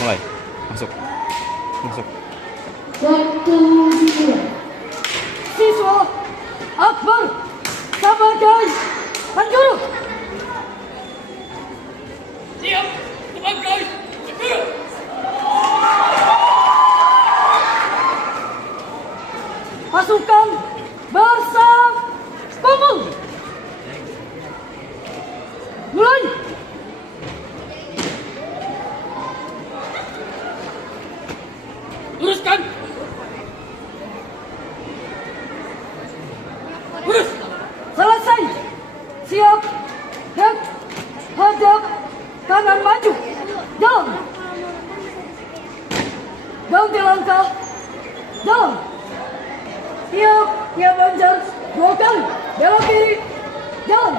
mulai. Masuk. Masuk. Waktu siswa Akbar sebagai penjuru. Siap sebagai penjuru. Pasukan berkumpul. Mulai. Luruskan. Lurus. Selesai. Siap. Dan hadap kanan maju. Jalan. Ganti langkah. Jalan. Siap. Siap lancar. 2 kali. Belok kiri. Jalan.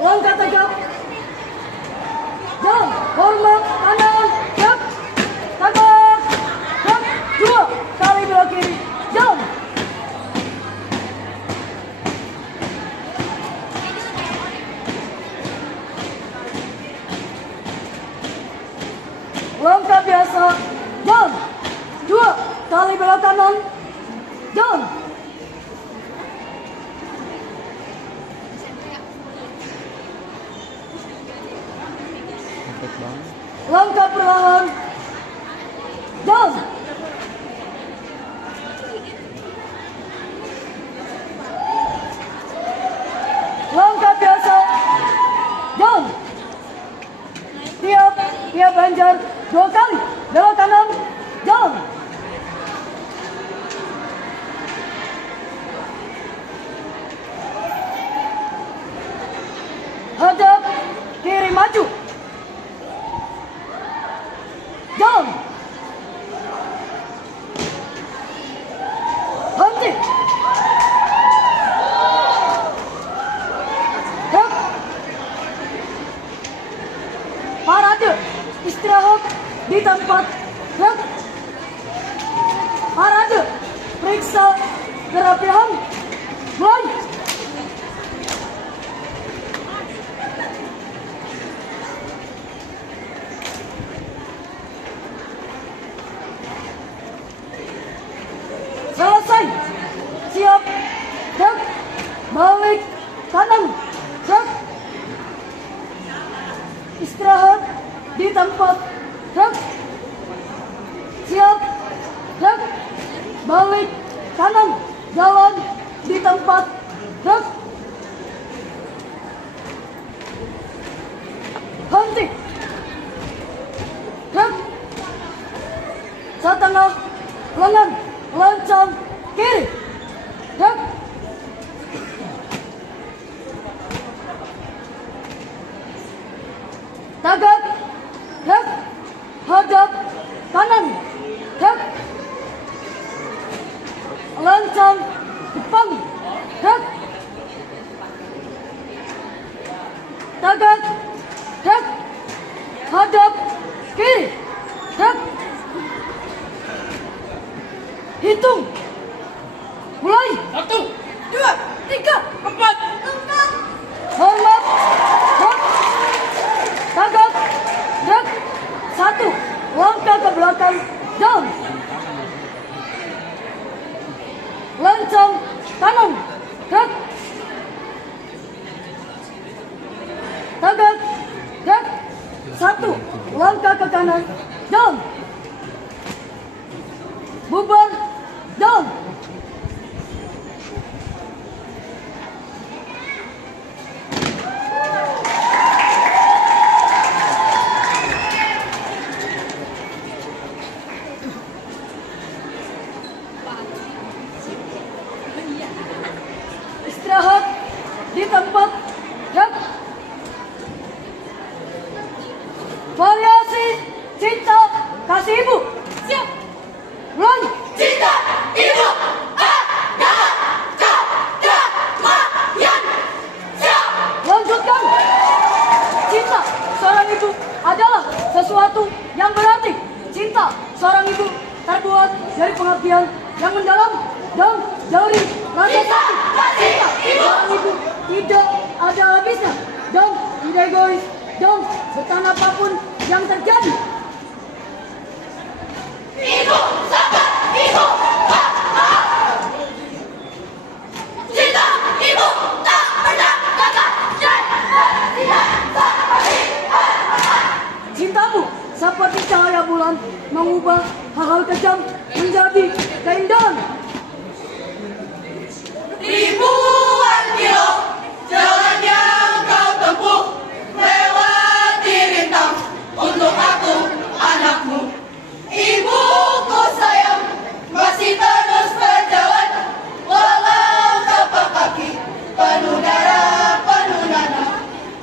Langkah tegap. Jalan. Hormat kanan. Siap. Tegak. Siap. 2 kali belok kiri. Jalan. Langkah biasa. Jalan. 2 kali belok kanan. Jalan. Langkah perlahan. Jalan. Langkah biasa. Jalan. Siap. Siap lancar. 2 kali. Belok kanan. Jalan. Hadap kiri maju. Jalan. Henti. Hep. Parade. Istirahat di tempat. Hep. Parade. Periksa kerapihan. Mulai. Selesai. Siap. Gerak. Balik kanan. Gerak. Istirahat di tempat. Gerak. Siap. Gerak. Balik kanan. Jalan di tempat. Gerak. Henti. Gerak. Setengah lengan. Lancang kiri. Gerak. Tagak. Gerak. Hadap kanan. Gerak. Lancang depan. Gerak. Tagak. Gerak. Hadap kiri. Gerak. Hitung. Mulai. 1, 2, 3, 4. Hormat. Gerak. Tagak. Gerak. 1. Langkah ke belakang. Jalan. Lancang kanan. Gerak. Tagak. Gerak. 1. Langkah ke kanan. Jalan. Bubar. Jalan. Istirahat di tempat. Gerak. Variasi cinta kasih ibu. Siap. Mulai. Cinta ibu adalah kedamaian. Siap. Lanjutkan. Cinta seorang ibu adalah sesuatu yang berarti. Cinta seorang ibu terbuat dari pengabdian yang mendalam dan dari rasa sakit. Cinta seorang ibu tidak ada habisnya. Dan tidak egois. Dan bertahan apapun yang terjadi. Ibu, sabar, ibu, cinta ibu tak pernah gagal dan tidak seperti Cintamu seperti cahaya bulan mengubah hal-hal kejam menjadi keindahan. ribuan kilo jalan yang kau tempuh lewati rintang untuk aku anakmu. Ibuku sayang masih terus berjalan walau tapak kaki penuh darah penuh nanah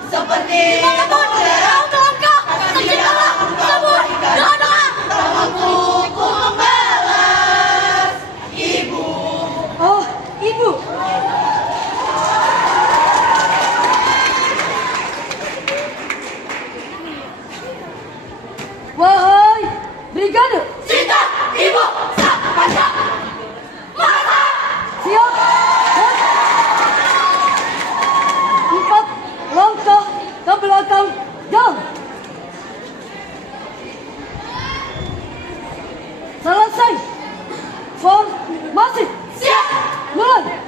seperti udara terciptalah semua doa-doa tak mampu ku membalas ibu. Oh, ibu. Wahai brigade, Cinta ibu sang panjang masa siap. Dan 4 langkah ke belakang dan selesai. Formasi siap. mulai.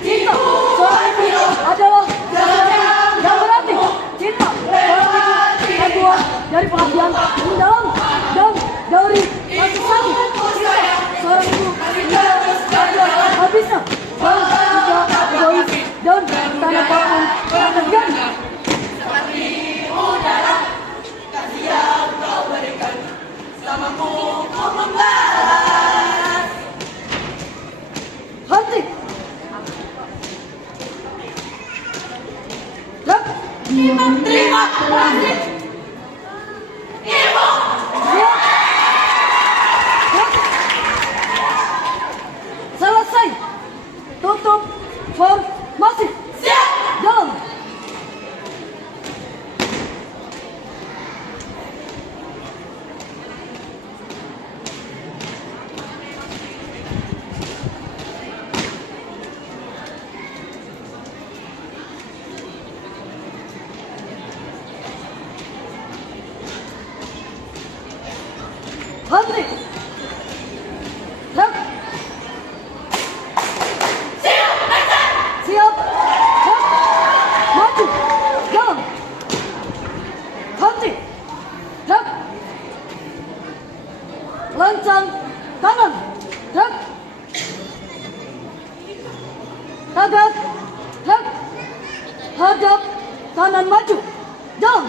Cinta seorang ibu adalah yang berarti. Cinta seorang ibu terbuat dari perhatian mendalam dan dari kasih sayang. Cinta seorang ibu tidak ada habisnya dan tidak egois dan tanpa apapun yang terjadi. Henti. Rep. Terima kasih ibu. Siap. Rep. Selesai. Tutup formasi. Siap. Jalan. Henti. Rep. Siap. Rep. Maju. Jalan. Henti. Rep. Lancang kanan. Rep. Tagak. Rep. Hadap kanan maju. Jalan.